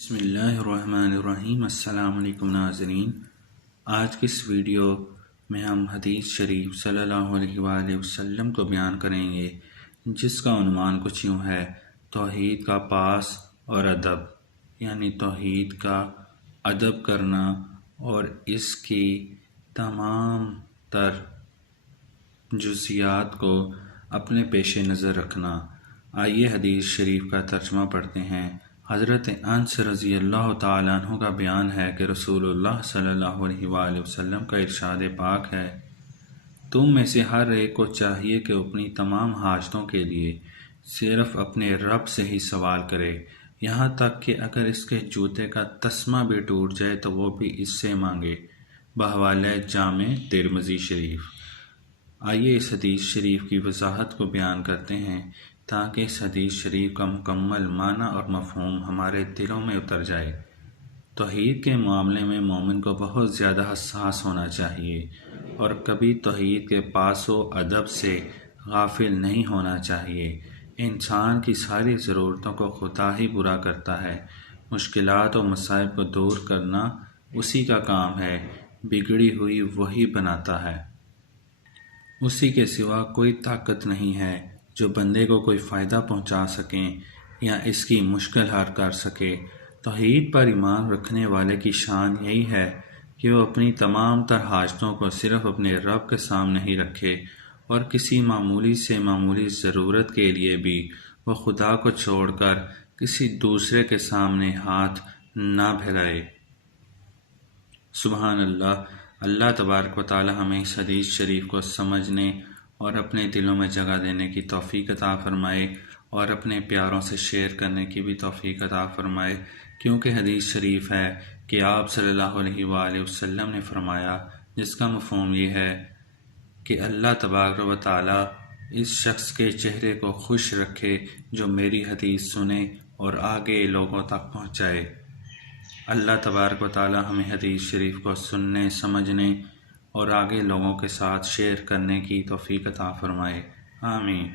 بسم اللہ الرحمن الرحیم۔ السلام علیکم ناظرین، آج کی اس ویڈیو میں ہم حدیث شریف صلی اللہ علیہ وآلہ وسلم کو بیان کریں گے، جس کا عنوان کچھ یوں ہے: توحید کا پاس اور ادب، یعنی توحید کا ادب کرنا اور اس کی تمام تر جزیات کو اپنے پیش نظر رکھنا۔ آئیے حدیث شریف کا ترجمہ پڑھتے ہیں۔ حضرت انس رضی اللہ تعالیٰ عنہ کا بیان ہے کہ رسول اللہ صلی اللہ علیہ وآلہ وسلم کا ارشاد پاک ہے: تم میں سے ہر ایک کو چاہیے کہ اپنی تمام حاجتوں کے لیے صرف اپنے رب سے ہی سوال کرے، یہاں تک کہ اگر اس کے جوتے کا تسمہ بھی ٹوٹ جائے تو وہ بھی اس سے مانگے۔ بحوالہ جامع ترمذی شریف۔ آئیے اس حدیث شریف کی وضاحت کو بیان کرتے ہیں تاکہ اس حدیث شریف کا مکمل معنی اور مفہوم ہمارے دلوں میں اتر جائے۔ توحید کے معاملے میں مومن کو بہت زیادہ حساس ہونا چاہیے اور کبھی توحید کے پاس و ادب سے غافل نہیں ہونا چاہیے۔ انسان کی ساری ضرورتوں کو خدا ہی پورا کرتا ہے، مشکلات و مصائب کو دور کرنا اسی کا کام ہے، بگڑی ہوئی وہی بناتا ہے۔ اسی کے سوا کوئی طاقت نہیں ہے جو بندے کو کوئی فائدہ پہنچا سکیں یا اس کی مشکل حل کر سکے۔ توحید پر ایمان رکھنے والے کی شان یہی ہے کہ وہ اپنی تمام تر حاجتوں کو صرف اپنے رب کے سامنے ہی رکھے اور کسی معمولی سے معمولی ضرورت کے لیے بھی وہ خدا کو چھوڑ کر کسی دوسرے کے سامنے ہاتھ نہ پھیلائے۔ سبحان اللہ۔ اللہ تبارک و تعالی ہمیں اس حدیث شریف کو سمجھنے اور اپنے دلوں میں جگہ دینے کی توفیق عطا فرمائے اور اپنے پیاروں سے شیئر کرنے کی بھی توفیق عطا فرمائے، کیونکہ حدیث شریف ہے کہ آپ صلی اللہ علیہ وآلہ وسلم نے فرمایا، جس کا مفہوم یہ ہے کہ اللہ تبارک و تعالی اس شخص کے چہرے کو خوش رکھے جو میری حدیث سنے اور آگے لوگوں تک پہنچائے۔ اللہ تبارک و تعالی ہمیں حدیث شریف کو سننے، سمجھنے اور آگے لوگوں کے ساتھ شیئر کرنے کی توفیق عطا فرمائے۔ آمین۔